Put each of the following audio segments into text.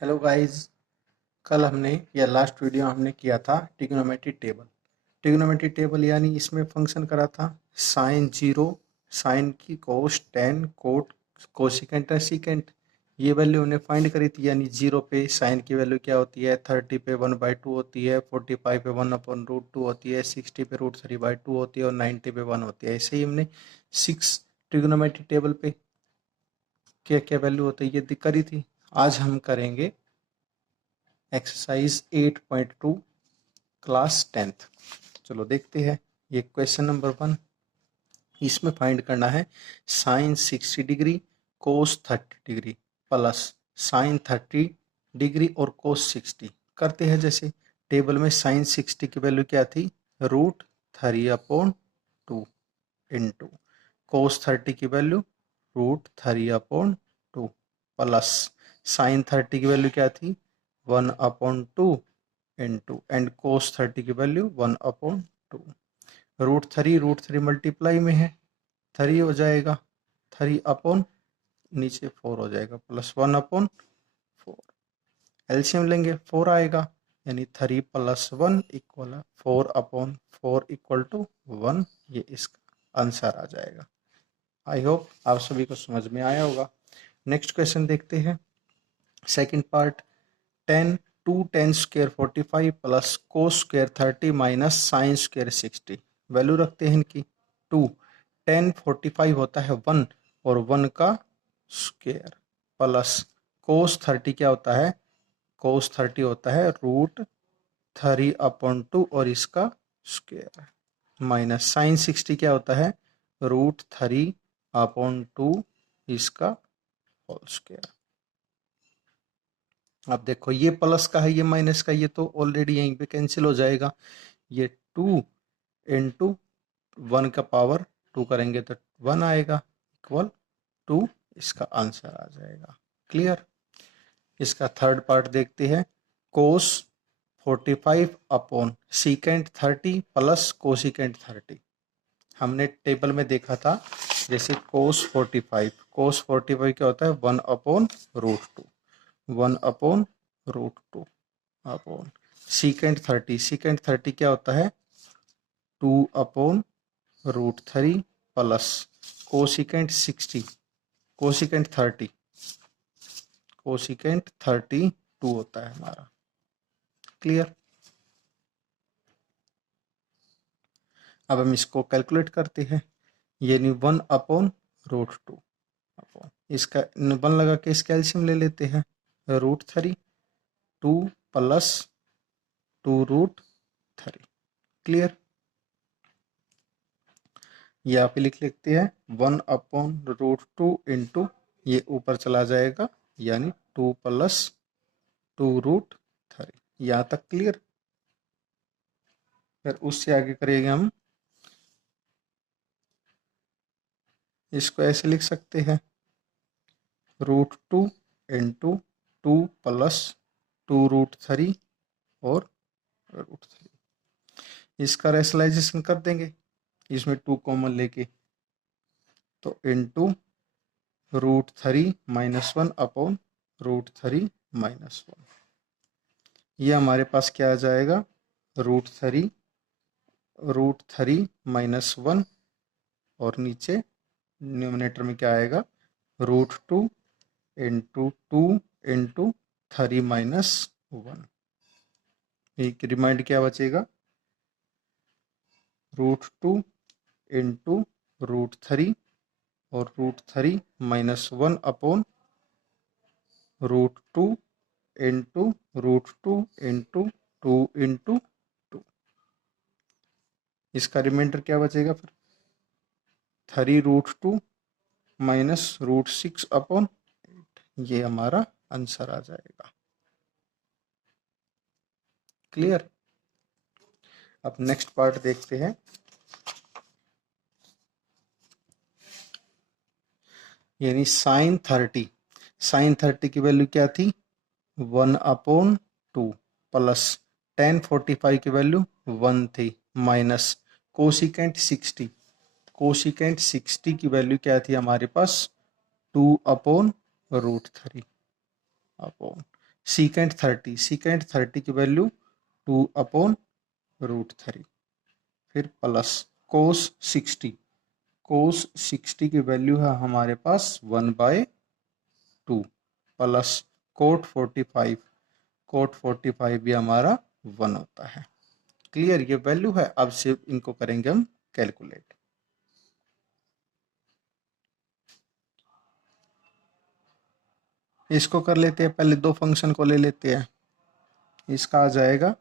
Hello guys. कल हमने या लास्ट वीडियो हमने किया था ट्रिग्नोमेट्री टेबल। ट्रिग्नोमेट्री टेबल यानी इसमें फंक्शन करा था साइन जीरो, साइन की कोस, टेन, कोट, कोसिकेंट और सीकेंट। ये वैल्यू हमने फाइंड करी थी। यानी जीरो पे साइन की वैल्यू क्या होती है, 30 पे 1/2 होती है, 45 पे 1/√2 होती है, 60 पे √3/2 होती है और 90 पे 1 होती है। ऐसे ही हमने 6 ट्रिग्नोमेट्री टेबल पे क्या क्या वैल्यू होती है ये करी थी। आज हम करेंगे एक्सरसाइज 8.2 क्लास 10th। चलो देखते हैं। ये क्वेश्चन नंबर 1, इसमें फाइंड करना है sine 60 degree cos 30 degree plus sine 30 degree और कोस 60। करते हैं जैसे टेबल में साइन 60 की वैल्यू क्या थी, √3/2 इंटू कोस 30 की वैल्यू √3/2 प्लस साइन 30 की वैल्यू क्या थी 1/2 इंटू एंड कोस 30 की वैल्यू 1/2। √3 मल्टीप्लाई में है, 3 हो जाएगा, 3 अपॉन नीचे 4 हो जाएगा प्लस 1/4। एलसीएम लेंगे 4 आएगा, यानी 3 + 1 = 4/4 = 1। ये इसका आंसर आ जाएगा। आई होप आप सभी को समझ में आया होगा। नेक्स्ट क्वेश्चन देखते हैं। Second part, 10 2 10 square 45 plus cos square 30 minus sine square 60। Value रखते हैं इनकी। 2 10 45 होता है 1 और 1 का स्क्वायर प्लस कोस 30 क्या होता है, कोस 30 होता है √3/2 और इसका स्क्वायर माइनस साइन 60 क्या होता है √3/2 इसका होल स्क्वायर। अब देखो ये प्लस का है ये माइनस का, ये तो ऑलरेडी यहीं पे कैंसिल हो जाएगा। ये 2 इंटू 1 का पावर 2 करेंगे तो 1 आएगा इक्वल 2, इसका आंसर आ जाएगा। क्लियर। इसका थर्ड पार्ट देखते हैं। कोस 45 अपॉन सीकेंट 30 प्लस कोसिकेंट 30। हमने टेबल में देखा था जैसे कोस 45 क्या होता है 1/√2, 1/√2 अपॉन सीकेंट 30 क्या होता है 2/√3 प्लस कोसिकेंट 60, कोसिकेंट 32 होता है हमारा। क्लियर। अब हम इसको कैलकुलेट करते हैं। यानी 1/√2 अपॉन इसका 1 लगा के इसका एलसीएम ले लेते हैं, √3 2 + 2√3। क्लियर। यहाँ पे लिख लेते हैं 1/√2 इंटू ये ऊपर चला जाएगा यानी 2 + 2√3। यहाँ तक क्लियर। फिर उससे आगे करेंगे हम, इसको ऐसे लिख सकते हैं √2 इंटू 2 + 2√3 और √3। इसका रेशनलाइजेशन कर देंगे, इसमें 2 कॉमन लेके, तो इंटू √3 - 1 अपॉन √3 - 1। ये हमारे पास क्या आ जाएगा √3 - 1 और नीचे न्यूमरेटर में क्या आएगा √2 इंटू 2 इंटू 3 - 1। एक रिमाइंड क्या बचेगा √2 इंटू √3 और √3 - 1 अपॉन √2 इंटू √2 इंटू 2 इंटू 2। इसका रिमाइंडर क्या बचेगा फिर 3√2 - √6 अपॉन 8। ये हमारा आंसर आ जाएगा। क्लियर। अब नेक्स्ट पार्ट देखते हैं। यानी साइन 30 की वैल्यू क्या थी 1/2 प्लस टेन 45 की वैल्यू 1 थी माइनस कोसिकेंट 60 की वैल्यू क्या थी हमारे पास 2/√3 अपॉन सीकेंट 30 की वैल्यू 2/√3, फिर प्लस कोस 60 की वैल्यू है हमारे पास 1/2, प्लस कोट 45 भी हमारा 1 होता है। क्लियर, ये वैल्यू है। अब सिर्फ इनको करेंगे हम कैलकुलेट। इसको कर लेते हैं, पहले दो फंक्शन को ले लेते हैं। इसका आ जाएगा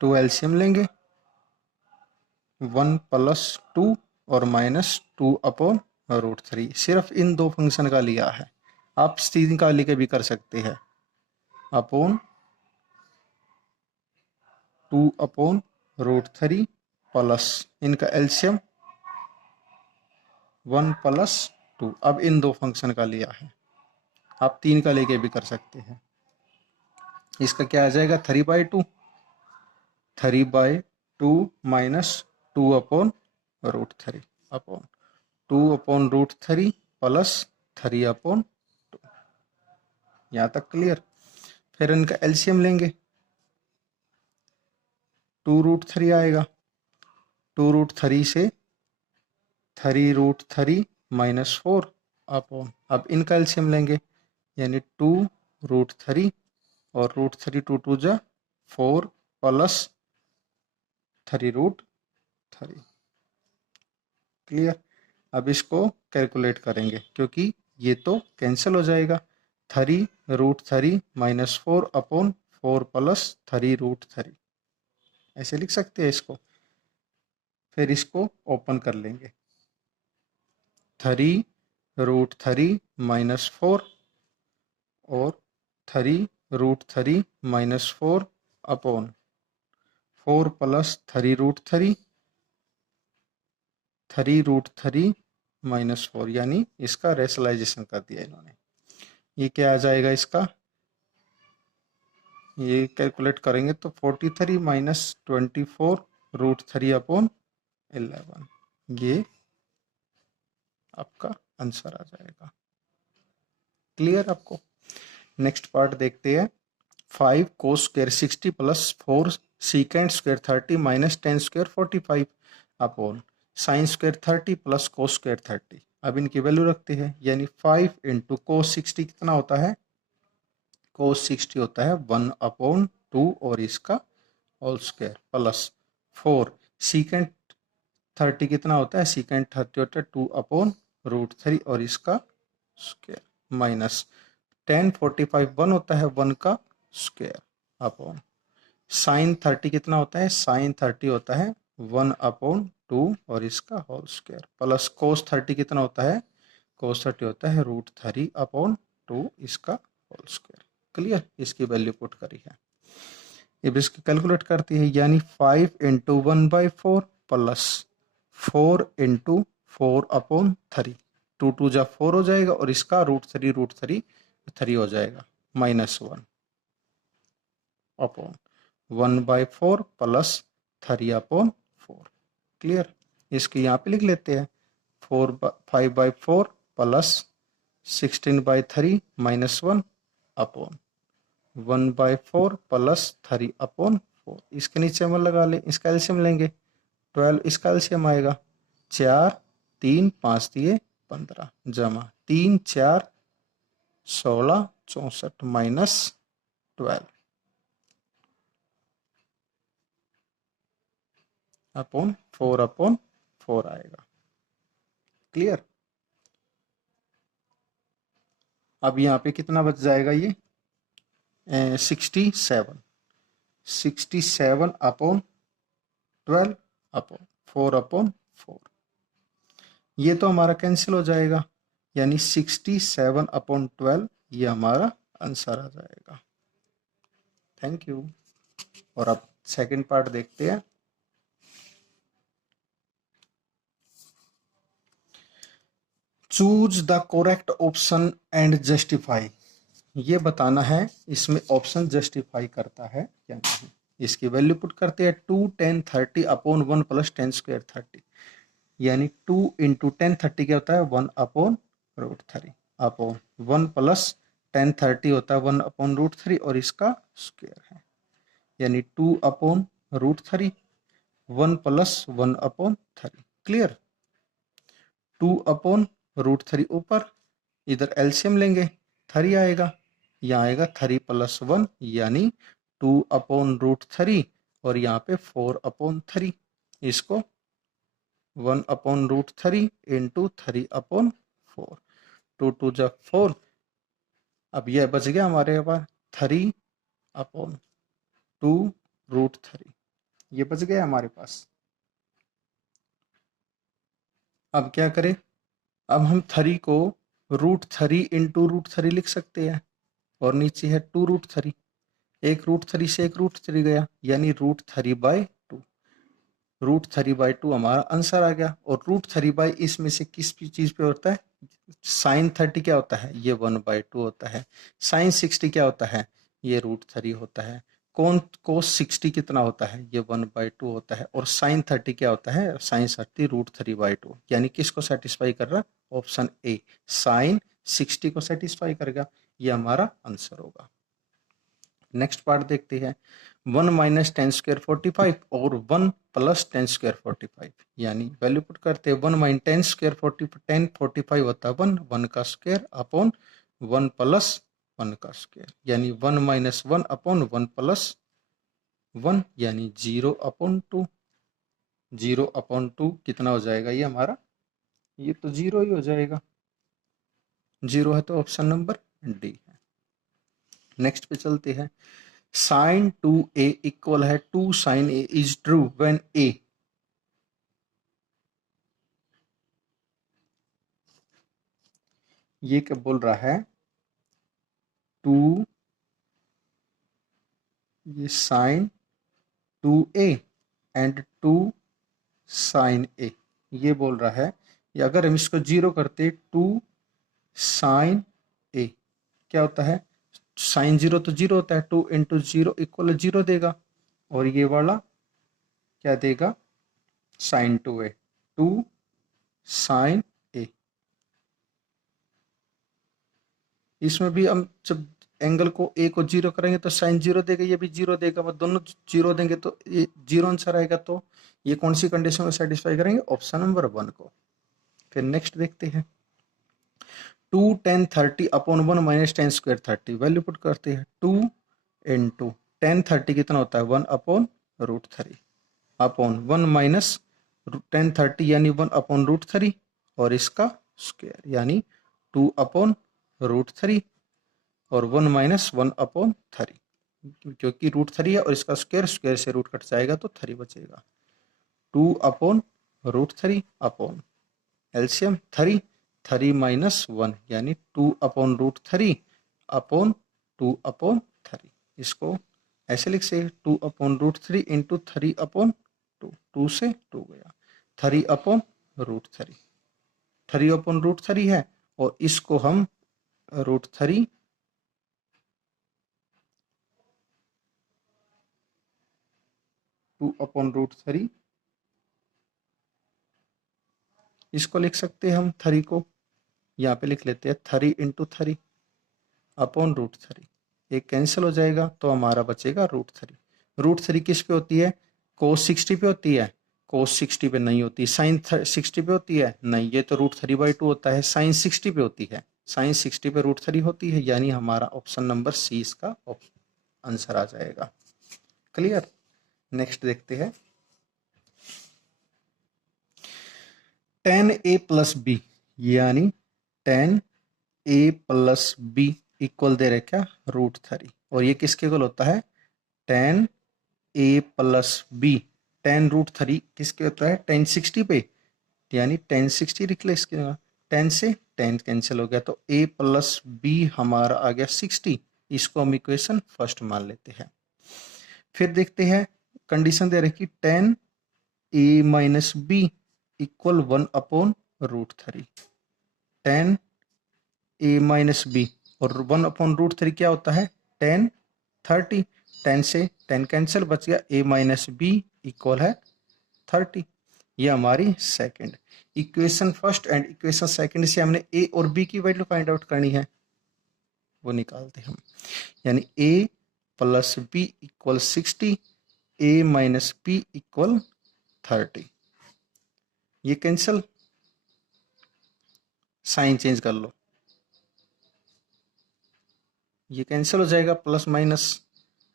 2 एलसीएम लेंगे, 1 + 2 और -2/√3। सिर्फ इन दो फंक्शन का लिया है, आप 3 का लेके भी कर सकते हैं। अपॉन 2/√3 प्लस इनका एलसीएम 1 + 2। अब इन दो फंक्शन का लिया है, आप 3 का लेके भी कर सकते हैं। इसका क्या आ जाएगा 3/2 -2/√3 अपॉन 2/√3 प्लस 3/2। यहाँ तक क्लियर। फिर इनका एलसीएम लेंगे, 2√3 आएगा, 2√3 से 3√3 -4 अपॉन, अब इनका एलसीएम लेंगे यानी 2√3 और √3 2 2 जा 4 प्लस 3√3। क्लियर। अब इसको कैलकुलेट करेंगे क्योंकि ये तो कैंसिल हो जाएगा। 3√3 -4/4 प्लस 3√3 ऐसे लिख सकते हैं इसको। फिर इसको ओपन कर लेंगे, 3√3 -4 और 3√3 -4 अपॉन 4 प्लस 3√3 -4, यानी इसका रेशनलाइजेशन कर दिया इन्होंने। ये क्या आ जाएगा इसका, ये कैलकुलेट करेंगे तो 43 - 24√3/11, ये आपका आंसर आ जाएगा। क्लियर आपको। नेक्स्ट पार्ट देखते हैं। 5 cos square 60 plus 4 secant square 30 minus 10 square 45 upon sine square 30 plus cos square 30। अब इनकी वैल्यू रखते हैं, यानी 5 × cos 60 कितना होता है, cos 60 होता है 1/2 और इसका होल स्क्वायर प्लस 4 secant 30 कितना होता है, secant 30 होता है 2/√3 और इसका स्क्वायर माइनस 10 45 1 होता है 1 का स्क्वायर अपॉन साइन 30 कितना होता है, साइन 30 होता है 1/2 और इसका होल स्क्वायर प्लस कोस 30 कितना होता है, कोस 30 होता है √3/2 इसका होल स्क्वायर। क्लियर, इसकी वैल्यू पुट करी है। अब इसकी कैलकुलेट करती है, यानी 5 × 1/4 प्लस 4 × 4/3, 2 2 जा 4 हो जाएगा और इसका √3 3 हो जाएगा -1 अपॉन 1/4 प्लस 3/4। क्लियर, इसकी यहाँ पे लिख लेते हैं 5/4 प्लस 16/3 -1 अपॉन 1/4 प्लस 3/4। इसके नीचे हम लगा लें, इसका एलसीएम लेंगे 12, इसका एलसीएम आएगा 4 3 5 दिए 15 जमा 3 4 16 64 माइनस 12 अपॉन 4/4 आएगा। क्लियर। अब यहाँ पे कितना बच जाएगा, ये 67/12 अपॉन 4/4। ये तो हमारा कैंसिल हो जाएगा, यानी 67/12 ये हमारा आंसर आ जाएगा। Thank you. और अब सेकंड पार्ट देखते हैं। Choose the correct option and justify, ये बताना है इसमें ऑप्शन जस्टिफाई करता है या नहीं। इसकी वैल्यू पुट करते हैं 2 10 30 अपॉन 1 प्लस 10 स्क्वायर 30, यानी 2 × 10 30 क्या होता है 1/√3 अपॉन 1 प्लस टेन 30 होता है 1/√3 और इसका स्क्वायर है, यानी 2/√3, 1 + 1/3। क्लियर। 2/√3 ऊपर, इधर एलसीएम लेंगे 3 आएगा, यहाँ आएगा 3 + 1 यानी 2/√3 और यहाँ पे 4/3। इसको 1/√3 इंटू 3/4, 2 2 जा 4। अब यह बच गया हमारे पास 3/2√3, ये बच गया हमारे पास। अब क्या करें, अब हम 3 को √3 इंटू √3 लिख सकते हैं, और नीचे है 2√3, एक √3 से एक √3 गया, यानी √3/2। √3/2 हमारा आंसर आ गया। और √3 इसमें से किस चीज पे होता है, sin 30 क्या होता है, ये 1/2 होता है। sin 60 क्या होता है, ये √3 होता है। cos 60 कितना होता है, ये 1/2 होता है। और sin 30 क्या होता है, sin 30 √3/2, यानी किसको सेटिस्फाई कर रहा, ऑप्शन ए sin 60 को सेटिस्फाई करेगा, ये हमारा आंसर होगा। नेक्स्ट पार्ट देखते हैं, 1 - 10² 45 और 1 + 10² 45, यानी वैल्यू पुट करते हैं। 1 - 10² 10 45 होता है 1, 1 का स्क्वायर अपॉन 1 + 1 का स्क्वायर, यानी 1 - 1 अपॉन 1 + 1, यानी 0/2। 0/2 कितना हो जाएगा ये हमारा, ये तो 0 ही हो जाएगा, 0 है तो ऑप्शन नंबर डी है। नेक्स्ट पे चलते हैं, sin 2a इक्वल है 2 sin a is true when a, ये क्या बोल रहा है, 2, ये sin 2a and 2 sin a, ये बोल रहा है। या अगर हम इसको 0 करते 2 sin a क्या होता है, sin 0 तो 0 होता है, 2 × 0 इक्वल 0 देगा, और ये वाला क्या देगा, sin 2a, 2 sin a। इसमें भी हम जब एंगल को ए को 0 करेंगे तो साइन 0 देगा, ये भी 0 देगा, मतलब दोनों 0 देंगे तो ये 0 आंसर आएगा। तो ये कौन सी कंडीशन में सेटिस्फाई करेंगे, ऑप्शन नंबर 1 को। फिर नेक्स्ट देखते हैं, 2 10 30 अपॉन 1 - 10² 30, वैल्यू पुट करते हैं। 2 × 10 30 कितना होता है, 1/√3 अपॉन 1 - 10 30 यानी 1/√3 और इसका स्क्वायर, यानी 2/√3 और 1 - 1/3, क्योंकि √3 है और इसका स्क्वायर, स्क्वायर से रूट कट जाएगा तो 3 बचेगा। 2/√3 अपॉन एलसीएम 3, 3 - 1 यानी 2/√3 अपॉन 2/3। इसको ऐसे लिख से 2/√3 इंटू 3/2, 2 से 2 गया, 3/√3, 3/√3 है, और इसको हम √3 2/√3 इसको लिख सकते हैं हम, 3 को यहाँ पे लिख लेते हैं 3 × 3 अपॉन √3, एक कैंसिल हो जाएगा तो हमारा बचेगा √3। √3 किस पे होती है, cos 60 पे होती है, cos 60 पे नहीं होती। sin 60 पे होती है नहीं, ये तो √3/2 होता है। sin 60 पे होती है, sin 60 पे √3 होती है, यानी हमारा ऑप्शन नंबर सी इसका आंसर आ जाएगा। क्लियर। नेक्स्ट देखते हैं, 10a + b यानी 10a + b इक्वल दे रहे क्या, √3, और ये किसके इक्वल होता है, 10a + b, 10√3 किसके होता है, 1060 पे, यानी 1060 लिख ले इसके, 10 से 10 कैंसिल हो गया तो a + b हमारा आ गया 60, इसको हम इक्वेशन फर्स्ट मान लेते हैं। फिर देखते हैं, कंडीशन दे रही कि 10a - b equal 1/√3, 10a - b और 1/√3 क्या होता है, 10 30, 10 से 10 कैंसिल, बच गया a - b इक्वल है 30। ये हमारी second equation first and equation second से हमने a और b की वैल्यू फाइंड आउट करनी है। वो निकालते हम, यानी a plus b equal 60, a minus b equal 30। ये कैंसिल, साइन चेंज कर लो, ये कैंसिल हो जाएगा प्लस माइनस,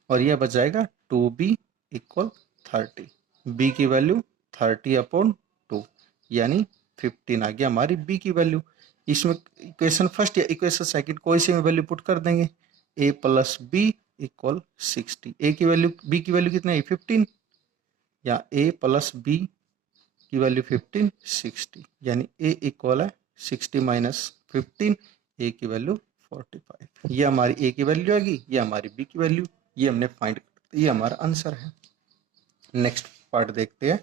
और यह बच जाएगा 2b इक्वल 30। b की वैल्यू 30/2 यानी 15 आ गया हमारी b की वैल्यू। इसमें इक्वेशन फर्स्ट या इक्वेशन सेकंड कोई सी में वैल्यू पुट कर देंगे, a plus b equal 60। a की वैल्यू, b की वैल्यू कितना है 15, या a प्लस b की वैल्यू 15 60, यानी a इक्वल है 60 माइनस 15, a की वैल्यू 45। ये हमारी a की वैल्यू आएगी, ये हमारी b की वैल्यू, ये हमने फाइंड, ये हमारा आंसर है। नेक्स्ट पार्ट देखते हैं,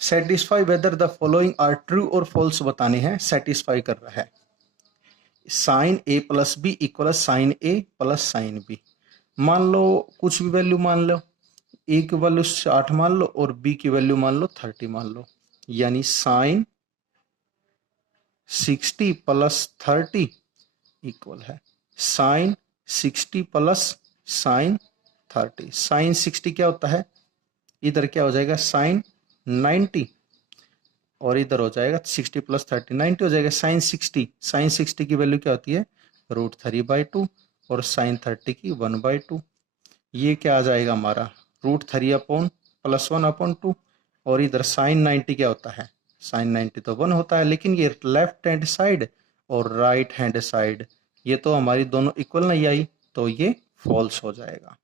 satisfy whether the following are true और फॉल्स बताने हैं। सेटिस्फाई कर रहा है, sine a plus B equal sine a plus sine b। मान लो कुछ भी वैल्यू मान लो, a की वैल्यू 60 मान लो और b की वैल्यू मान लो 30 मान लो, यानी साइन 60 प्लस 30 इक्वल है साइन 60 प्लस साइन 30। साइन 60 क्या होता है, इधर क्या हो जाएगा साइन 90, और इधर हो जाएगा 60 प्लस 30 90 हो जाएगा साइन 60। साइन 60 की वैल्यू क्या होती है √3/2, और साइन 30 की 1/2। ये क्या आ जाएगा हमारा √3 प्लस 1/2, और इधर साइन 90 क्या होता है, साइन 90 तो 1 होता है, लेकिन ये लेफ्ट हैंड साइड और राइट हैंड साइड ये तो हमारी दोनों इक्वल नहीं आई, तो ये फॉल्स हो जाएगा,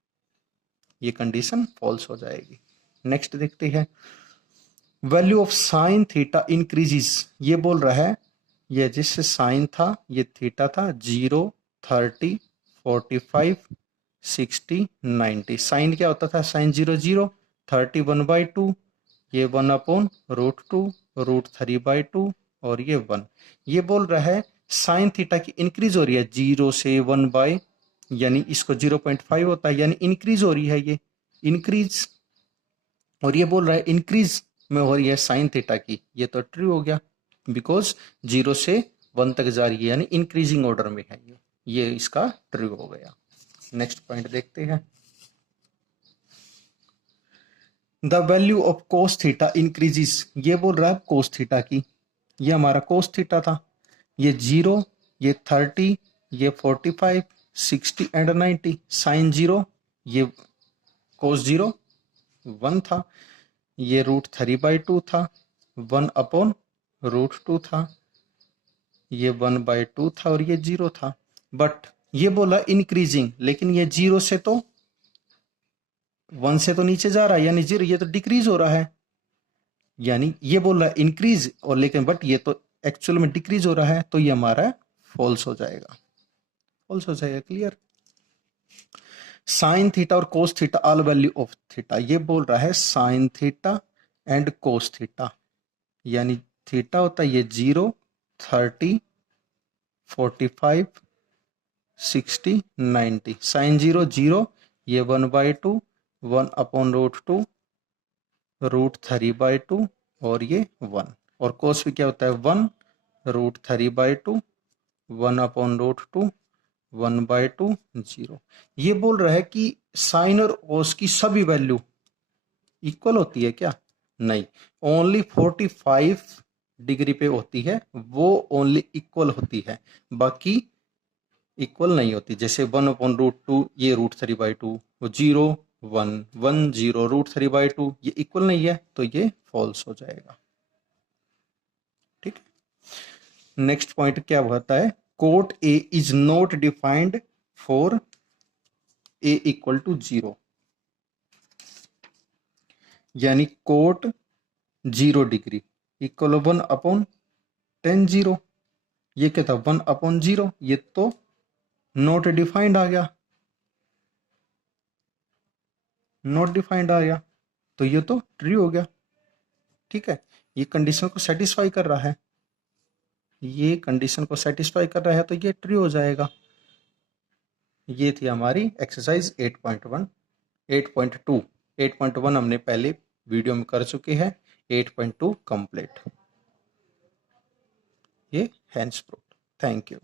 ये कंडीशन फॉल्स हो जाएगी। नेक्स्ट देखते हैं, value of sine theta increases. ये बोल रहा है, ये जिससे साइन था ये थीटा था 0 30 45 60 90। साइन क्या होता था साइन 0 0, 30 1/2, ये 1/√2 √3/2, और ये 1। ये बोल रहा है साइन थीटा की इंक्रीज हो रही है 0 से 1 यानी इसको 0.5 होता है, यानी इंक्रीज हो रही है ये इंक्रीज, और ये बोल रहा है इंक्रीज में हो रही है साइन थीटा की, ये तो ट्रू हो गया बिकॉज 0 से 1 तक जा रही है, यानी इंक्रीजिंग ऑर्डर में है ये इसका ट्रू हो गया। नेक्स्ट पॉइंट देखते हैं, the value of cos theta increases. ये बोल रहा है कोस थीटा की, ये हमारा कोस थीटा था, ये 0 ये 30 ये 45 60 एंड 90। साइन 0 ये कोस 0 1 था, ये √3/2 था, 1/√2 था, ये 1/2 था, और ये 0 था। बट ये बोला इंक्रीजिंग, लेकिन ये 0 से तो 1 से तो नीचे जा रहा है, यानी 0 ये तो डिक्रीज हो रहा है, यानी ये बोल रहा है इंक्रीज, और लेकिन बट ये तो एक्चुअल में डिक्रीज हो रहा है, तो ये हमारा फॉल्स हो जाएगा, फॉल्स हो जाएगा। क्लियर। साइन थीटा और cos theta all value of theta. ये बोल रहा है sine theta and cos theta, यानी थीटा होता है ये 0 30 45 60 90। साइन 0 0, ये 1/2 1/√2 √3/2, और ये 1, और कोस भी क्या होता है 1 √3/2 1/√2 1/2 0। ये बोल रहा है कि साइन और कोस की सभी वैल्यू इक्वल होती है क्या, नहीं, ओनली 45 डिग्री पे होती है, वो ओनली इक्वल होती है, बाकी इक्वल नहीं होती। जैसे 1/√2 ये √3/2, 0 1 1 0 √3/2 ये इक्वल नहीं है, तो ये फॉल्स हो जाएगा। ठीक है। नेक्स्ट पॉइंट क्या होता है, cot A is not defined for A equal to 0, यानी कोट 0 डिग्री इक्वल 1/10 0। ये क्या था 1/0, ये तो नॉट डिफाइंड आ गया, नॉट डिफाइंड आ गया, तो ये तो ट्रू हो गया। ठीक है, ये कंडीशन को सेटिस्फाई कर रहा है, ये कंडीशन को सेटिस्फाई कर रहा है, तो ये ट्रू हो जाएगा। ये थी हमारी एक्सरसाइज 8.1 8.2 8.1 हमने पहले वीडियो में कर चुके हैं, 8.2 कंप्लीट। ये हैंड्स प्रूफ। Thank you.